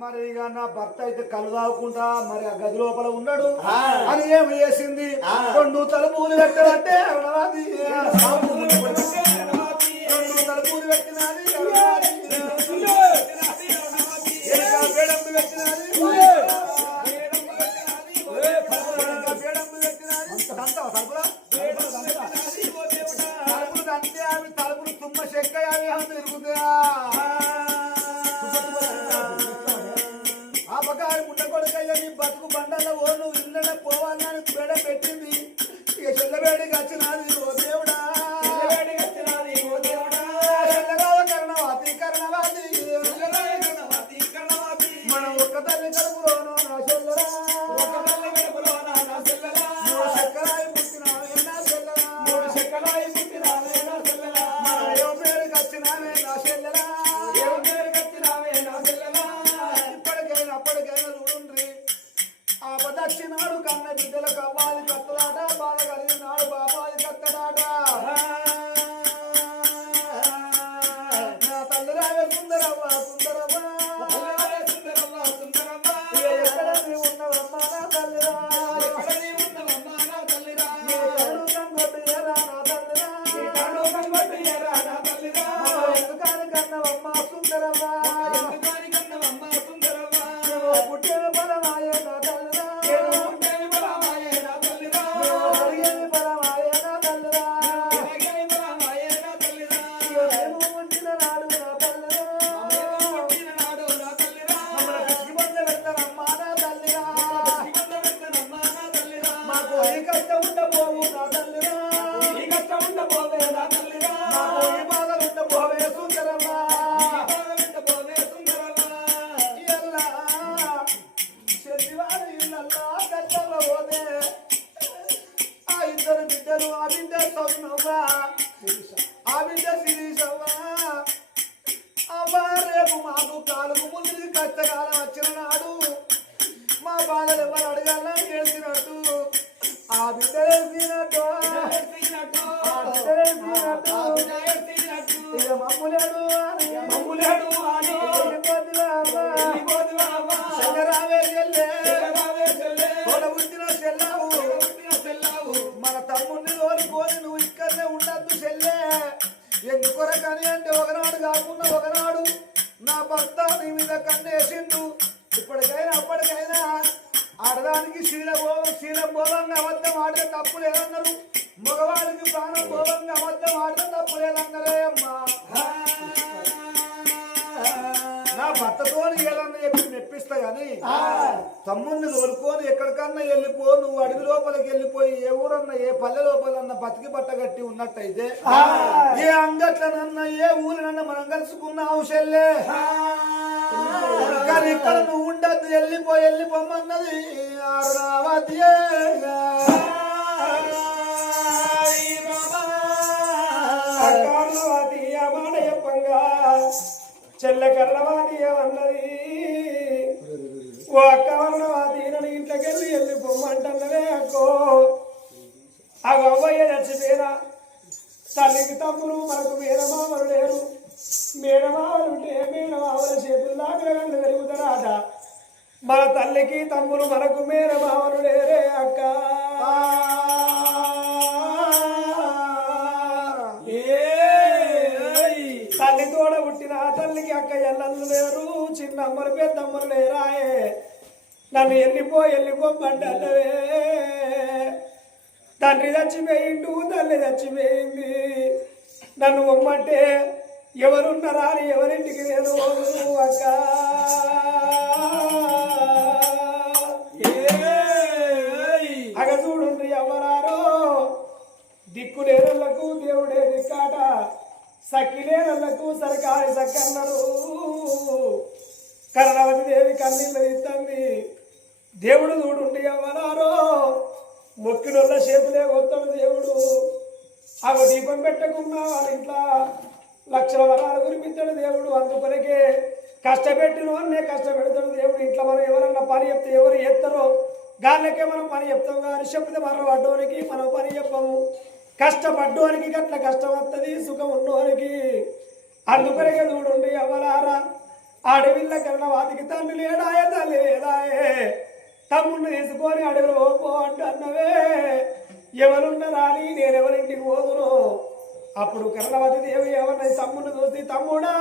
మరి ఇక నా భర్త అయితే కళ్ళు తాగుకుంటా మరి ఆ గది లోపల ఉన్నాడు అని ఏమి చేసింది రెండు తలుపులు పెట్టాలంటే అరుణవాది రెండు తలుపులు పెట్టినది తలుపులు తుమ్మ చెక్క తిరుగుతుందా ఆపకాయ ముట్ట కొడుకయ్య నీ బతుకు బండల్లో ఓ నువ్వు ఇళ్ళనే పోవాలని బెడ పెట్టింది ఇక చెల్లవేడికి వచ్చినది ఓ దేవుడా కర్ణవాతి కర్ణవాతి మనం ఒక్క తల్లి కడుపులోనో నా చెల్లరా చక్కరాయి పుట్టినావే నా చెల్లరా ఏ పేరుకి వచ్చినావే నా చెల్లరా అప్పటికైనా చూడుండ్రి ఆపదచ్చినాడు కన్న బిడ్డలకు అవ్వాలి కత్తలాట బాధ కలిగినాడు బాబాది కత్తలాట నా తల్లి రావే సుందరవ్వ ఎక్కడ నీ ఉన్నవమ్మా నా తల్లిరా ఎందుకని కన్నవమ్మ సుందరవ్వ పుట్టిన బలమాయే నా తల్లిరా బలమాయే నా తల్లిరా నేను పుట్టిన నాడు నా తల్లిరా మమ్మల్ని కృషి పొంద పెట్టనమ్మా నా తల్లిరా మాకు ఈ కష్టం ఉండబోవు నా తల్లిరా మాకు ఈ బాధలు ఉండబోవే సుందరమ్మా ఇద్దరు బిడ్డలు ఆ బిడ్డ సౌమ్యవ్వా ఆ బిడ్డ శిరీషవ్వా అవ్వా రేపు మాకు కాలుకు ముందు కష్టకాలం వచ్చిన నాడు మా బాధలు ఎవరు అడగాలని ఏడ్చినట్టు ఆ బిడ్డ ఏడ్చినట్టు ఇక మమ్ములేడు అని శంకరావే చెల్లే పుట్టిన చెల్లావు మన తమ్ముడిని తోలుకొని నువ్వు ఇక్కడనే ఉండద్దు చెల్లే ఎందుకొరకని అంటే ఒకనాడు కాకుండా ఒకనాడు నా భర్త నీ మీద కన్నేసిండు ఇప్పటికైనా అప్పటికైనా ఆడదానికి శీలం పోవంగా అబద్ధం ఆడితే తప్పు లేదన్నారు మగవాడికి ప్రాణం పోవంగా అబద్ధం ఆడితే తప్పు లేదన్నారే అమ్మా నా భర్తతో ఏదన్నా చెప్పి మెప్పిస్తా గాని తమ్ముడిని తోలుకొని ఎక్కడికన్నా వెళ్ళిపో నువ్వు అడవి లోపలికి వెళ్ళిపోయి ఏ ఊరన్నా ఏ పల్లె లోపలన్నా బతికి బట్ట కట్టి ఉన్నట్టయితే ఏ అంగట్లనన్నా ఏ ఊరినన్నా మనం కలుసుకున్న అవసరంలే కానీ ఇక్కడ నువ్వు ఉండద్దు వెళ్ళిపోమన్నది అరుణావతి అమాట చెప్పంగా చెల్లె కర్ణవాది ఏమన్నది ఓ అక్క వర్ణవాది నన్ను ఇంట్లోకెళ్ళి వెళ్ళిపోమ్మంటున్నదే అక్కో ఆ అవ్వయ్య చచ్చిపోయినా తల్లికి తమ్ముడు మనకు మేనమామలు లేరు మేనమామలుంటే మేనమామల చేతులు దాకలు పెరుగుతారాట మన తల్లికి తమ్ముడు మనకు మేనమామలు లేరే అక్క తల్లి తోడ పుట్టిన తల్లికి అక్క ఎల్లలు లేరు చిన్నమ్మలు పెద్దమ్మలు లేరాయే నన్ను వెళ్ళిపోమ్మంటవే తండ్రి చచ్చిపోయిండు తల్లి చచ్చిపోయింది నన్ను పొమ్మంటే ఎవరున్నారా అని ఎవరింటికి నేను అక్క అగ చూడుండ్రి ఎవరారో దిక్కులేనలకు దేవుడే దిక్కాట సక్కిలేనలకు సరికాయ సక్కన్నారు కరుణవతి దేవి కన్నీళ్ళు ఇస్తుంది దేవుడు చూడుండి ఎవరారో మొక్కినొల్ల చేతులే కొత్తాడు దేవుడు అవి దీపం పెట్టకున్నా వాళ్ళ ఇంట్లో లక్షల వరాలు కురిపించాడు దేవుడు అందుకొరకే కష్టపెట్టినోన్నే కష్టపెడతాడు దేవుడు ఇంట్లో మనం ఎవరన్నా పని చెప్తే ఎవరు చేస్తారో గాళ్ళకే మనం పని చెప్తాం కానీ చెప్తే మనం పడ్డోనికి మనం పని చెప్పము కష్టపడ్డోనికి గట్ల కష్టం వస్తుంది సుఖం ఉన్నోనికి అందుకొరకే చూడండి ఎవరారా అడవిల్ల కర్ణవాదికి తండ్రి లేడాయే తల్లి లేదాయే తమ్ముడిని తీసుకొని అడవిలో పో అంటున్నవే ఎవరున్నారా అని నేనెవరింటికి పోదును అప్పుడు కర్ణవతి దేవి ఎవరిని తమ్ముడిని చూసి తమ్ముడా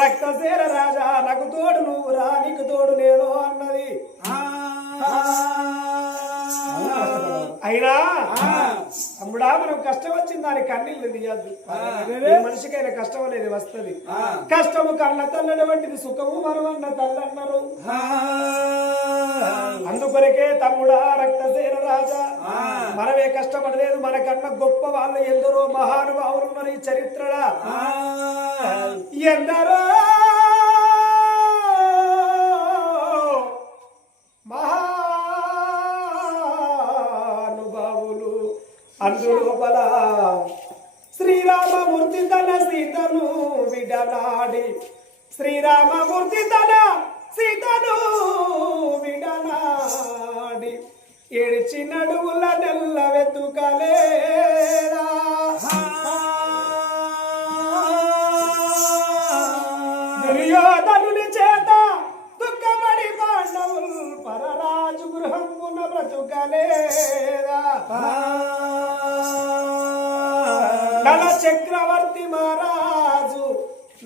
రక్తసేన రాజా నాకు తోడు నువ్వు రా నీకు తోడు నేను అన్నది అయినా తమ్ముడా మనం కష్టం వచ్చింది దాని కన్నీళ్ళు తీయద్దు మనిషికైనా కష్టం అనేది వస్తుంది కష్టము కళ్ళ తల్లడి వంటిది సుఖము మరువన్న తల్లన్నారు అందుకొరకే తమ్ముడా రక్తసేన రాజా మనమే కష్టపడలేదు మనకన్నా గొప్ప వాళ్ళు ఎందరో మహానుభావులు ఉన్నారు ఈ చరిత్రలా ఎందరో మహానుభావులు అందులోపల శ్రీరామమూర్తి తన సీతను విడనాడి శ్రీరామమూర్తి తన సీతను విడనాడి ఏడిచి నడువుల నెల్ల వెతుకలేరా దుర్యోధనుని చేత దుఃఖపడి పాండవులు పరరాజు గృహమున బ్రతుకలేరా నల చక్రవర్తి మహారాజు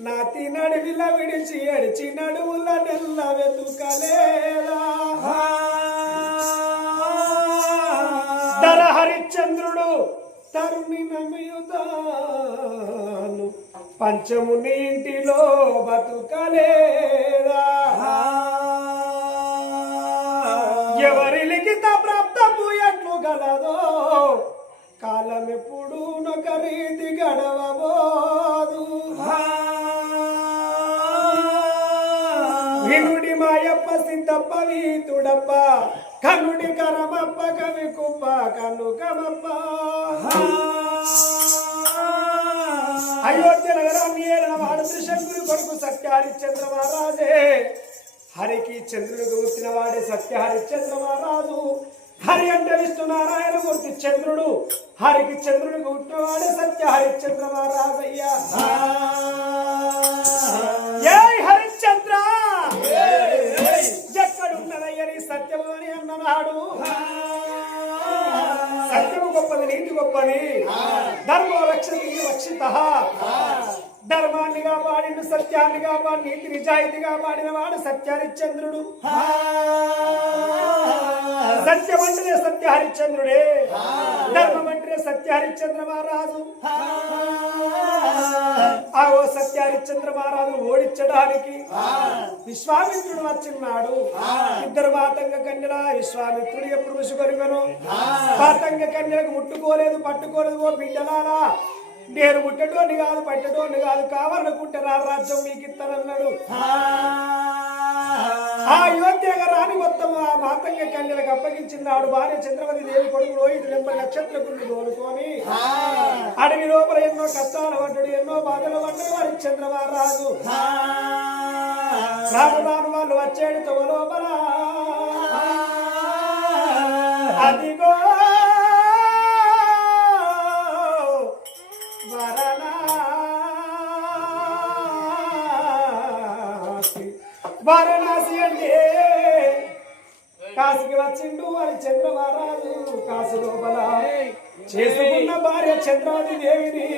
నాతి నడివిల విడిచి ఎడిచి నడువుల నెల్ల వెతుకలేరా ధర హరిశ్చంద్రుడు తరుణి నమయుతాను పంచముని ఇంటిలో బతుకలేరా ఎవరి లిఖిత ప్రాప్తము ఎట్లు గలదో కాలం ఎప్పుడు నొక రీతి గడవబోదు వినుడి మాయప్ప సిద్ధప్ప వీతుడప్ప కనుడి కరమప్ప కవి కుప్ప కను కమప్ప అయోధ్య నగరాన్ని ఏడనవాడు త్రిశంకుని కొడుకు సత్య హరిశ్చంద్ర మహారాజే హరికి చంద్రుడికి వచ్చిన వాడే సత్య హరిశ్చంద్ర మహారాజు హరి అంటే విష్ణునారాయణ మూర్తి చంద్రుడు హరికి చంద్రుడికి పుట్టినవాడే సత్య హరిశ్చంద్ర మహారాజయ్యా జై హరిశ్చంద్ర ఎక్కడున్నదయ్యని సత్యము అని అన్ననాడు సత్యము గొప్పది నీతి గొప్పది ధర్మో రక్షతి రక్షిత ధర్మాన్ని కాపాడిండు సత్యాన్ని కాపాడి నీతి నిజాయితీ కాపాడిన వాడు సత్య హరిశ్చంద్రుడు సత్యం అంటేనే సత్య హరిశ్చంద్రుడే ధర్మం అంటేనే సత్య హరిశ్చంద్ర మహారాజు ఆ ఓ సత్య హరిశ్చంద్ర మహారాజు ఓడించడానికి విశ్వామిత్రుడు వచ్చిన్నాడు ఇద్దరు మాతంగ కన్యల విశ్వామిత్రుడు ఎప్పుడు ముసుకొరిగను మాతంగ కన్యలకు ముట్టుకోలేదు పట్టుకోలేదు ఓ బిడ్డలారా నేను ముట్టటోని కాదు పట్టటోని కాదు కావాలనుకుంటే రాజ్యం మీకు ఇస్తానన్నాడు ఆ అయోధ్యగా రాని మొత్తం ఆ మాతంగ కన్యలకు అప్పగించినాడు భార్య చంద్రవతి దేవి కొడుకు రోహితుడు 80 నక్షత్రకులు కోరుకొని అడవి లోపల ఎన్నో కష్టాలు పడ్డాడు ఎన్నో బాధలు పడ్డాడు వారి చంద్రమహారాజు రాను రాను వాళ్ళు వచ్చాడు తమ లోపల అదిగో వారణాసి అంటే కాశీకి వచ్చిండు అని చంద్రమహారాజు కాశీ లోపల చేసుకున్న భార్య చంద్రవతి దేవిని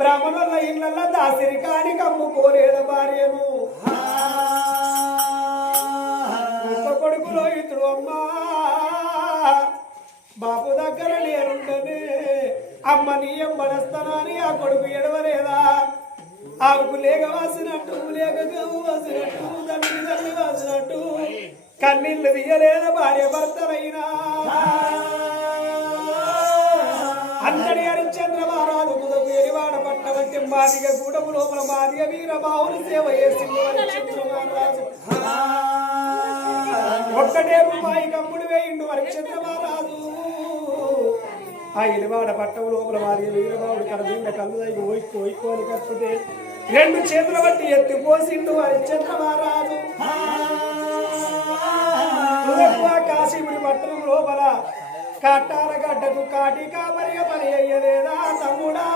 బ్రాహ్మణుల ఇళ్ళ దాసిరి కాని కమ్ముకోలేడు భార్యను కొడుకులో ఇతడు అమ్మా బాబు దగ్గర నేనుండనే అమ్మ నీ ఎంబడస్తానని ఆ కొడుకు ఎడవలేదా ఆవుకు లేక వాసినట్టు లేక గవ్వు వాసినట్టు తల్లి తల్లి వాసినట్టు కన్నీళ్ళు తీయలేద భార్య భర్తనైనా అంతటి హరిశ్చంద్ర మహారాజు కుదకు ఎరివాడ పట్టబట్టి మాదిగ గూడము లోపల మాదిగ వీర బావులు సేవ చేసింది హరిశ్చంద్ర మహారాజు ఒక్కటే రూపాయి కమ్ముడు వేయిండు హరిశ్చంద్ర మహారాజు ఆ ఎలివాడ పట్టము లోపల మాదిగ వీరబావుడు కడబిండ కళ్ళు దగ్గర ఓయికో అని కట్టుతే 2 చేతుల బట్టి ఎత్తిపోసిండు హరిశ్చంద్ర మహారాజు కాశీపురి పట్టణం లోపల కట్టాల గడ్డకు కాటి కాపరిగా పని అయ్యలేదా తమ్ముడా